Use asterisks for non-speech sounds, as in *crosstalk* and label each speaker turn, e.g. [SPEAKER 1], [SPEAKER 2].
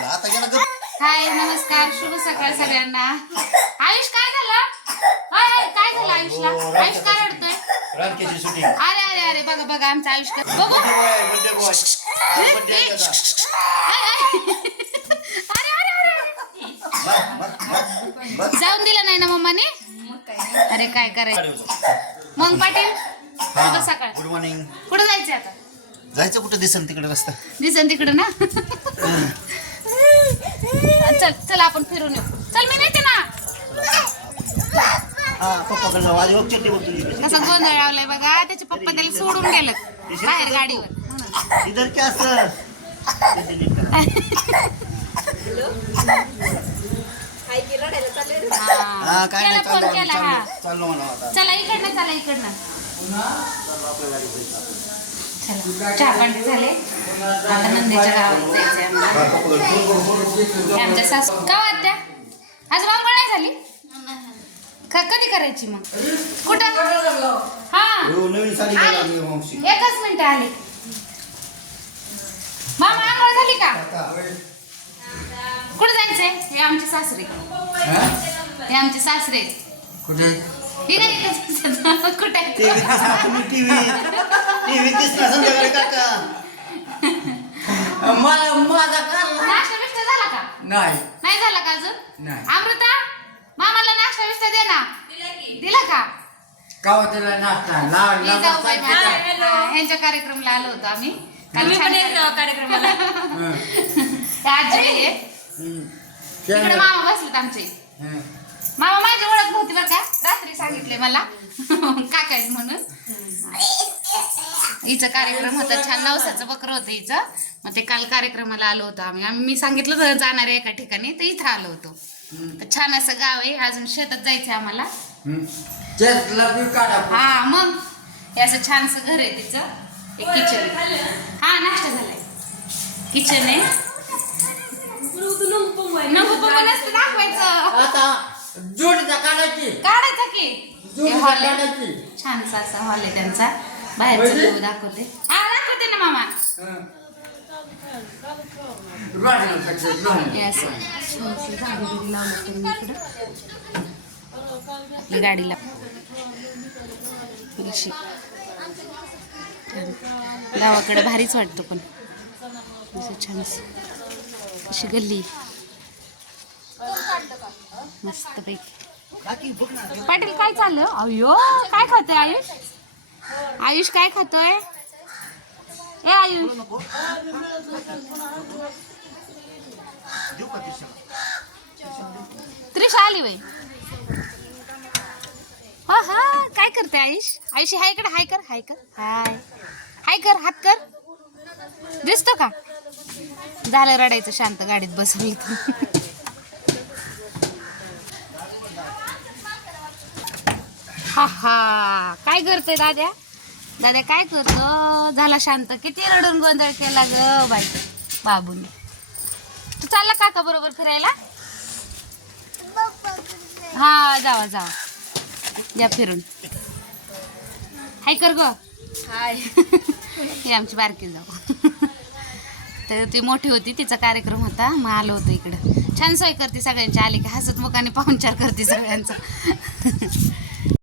[SPEAKER 1] झाला आता गेला गप.
[SPEAKER 2] हाय नमस्कार. शुभ सकाळ सगळ्यांना. आयुष काय झालं? होय, होय, काय झालं आयुषला? आयुष काय रडतोय?
[SPEAKER 1] रानकेची
[SPEAKER 2] अरे अरे अरे बघा बघा आमचं आयुष काय बघू.
[SPEAKER 1] Birthday boy.
[SPEAKER 2] अरे अरे अरे. जाऊन दिलं नाही ना मम्माने? अरे काय करायचं? मग पाटील शुभ सकाळ.
[SPEAKER 1] गुड मॉर्निंग
[SPEAKER 2] कुठं जायचं आता?
[SPEAKER 1] जायचं कुठं? दिसन तिकडे रस्ता.
[SPEAKER 2] दिसन तिकडं ना? चल चल आपण फिरून येऊ. चल मी नेते ना.
[SPEAKER 1] हा पप्पाकडे जाऊ. बघ चट्टी बघ तुझी
[SPEAKER 2] कसा गोंधळ लावलाय बघा. त्याचे पप्पा त्याला सोडून गेलं बाहेर गाडीवर. म्हणून.
[SPEAKER 1] इधर क्या सर चड्डी नीट करा.
[SPEAKER 2] हा.
[SPEAKER 1] हा काय
[SPEAKER 2] केला
[SPEAKER 1] नाही
[SPEAKER 2] फोन
[SPEAKER 1] चाललो
[SPEAKER 2] केला हा.
[SPEAKER 1] चाललो चाललो म्हणा आता.
[SPEAKER 2] चला इकडनं चला इकडनं. चला चहा पाणी झाले. आता नंदीच्या गावात जायचंय आम्हाला. हे आमच्या सासू का वाटत्या आज बाबा नाही झाली? क- कधी करायची मग? कुठं? हा.
[SPEAKER 1] हो,
[SPEAKER 2] आली. एकच मिनिट आली. मामा आंघोळ झाली का? कुठं जायचंय? हे आमचे सासरे. हे आमचे सासरे.
[SPEAKER 3] कुठे?
[SPEAKER 2] हे काय इथं- कुठे
[SPEAKER 1] टीव्ही टीव्ही दिसणार संध्याकाळी काका. *laughs*
[SPEAKER 3] मला माझा काढला
[SPEAKER 2] नाश्ता बिष्टा झाला का?
[SPEAKER 3] नाही.
[SPEAKER 2] नाही झाला का अजून?
[SPEAKER 3] नाही.
[SPEAKER 2] अमृता मामाला नाश्ता बिष्टा दे ना. दिला का.
[SPEAKER 3] काव त्याला नाश्ता? लाव
[SPEAKER 2] मी जाऊ बाई माझ्या हा, ह्यांच्या कार्यक्रमला आलो होतो आम्ही. काल छान कार्यक्रमाला. *laughs* आजी गेले इकडे मामा बसलेत आमचे. मामा माझी ओळख नव्हती बरं का? रात्री सांगितले मला. *laughs* काका आहेत म्हणून हिचं कार्यक्रम होता. छान नवसाचं बकर होतं हिचं. मग ते काल कार्यक्रमाला आलो होतो आम्ही. आम्ही मी सांगितलं होतं जाणार आहे एका ठिकाणी. तर इथं आलो होतो. तर छान असं गाव आहे. अजून शेतात जायचं आम्हाला. हा मग. हे असं छानसं घर आहे तिचं. एक किचन हा नाश्ता झालाय. किचन आहे. दाखवायचं.
[SPEAKER 3] काढायची
[SPEAKER 2] काढायचं की? हॉल छानसा असा हॉल आहे त्यांचा. बाहेरचं दाखवते. हा दाखवते ना मामा. हे. असं छानसं झाडं बिडं लावलं त्यांनी इकडं. आपली गाडीला गावाकडे भारीच वाटतं पण. असं छान अशी गल्ली. मस्त पैकी पाटील काय चाललं? अयो काय खातोय आयुष? आयुष काय खातोय? ए आयुष. त्रिशा आली बाई. हा हा काय करते आयुष? आयुष हाय कर हाय कर हाय कर. हाय. हाय कर हात कर. दिसतो का? झालं रडायचं शांत गाडीत बसवली हा हा. काय करते दाद्या? दाद्या काय करतो? झाला शांत. किती रडून गोंधळ केला ग बाई. बाबूने. तू चालला काका बरोबर फिरायला? हा जावा जावा. या फिरून. हाय कर ग. हाय. *laughs* ही आमची बारकी जाऊ. *laughs* तर ती मोठी होती तिचा कार्यक्रम होता. मग आलो होतो इकडं. छान सोय करते सगळ्यांची. आली की हसत मुखाने पाहुणचार करते सगळ्यांचा. *laughs*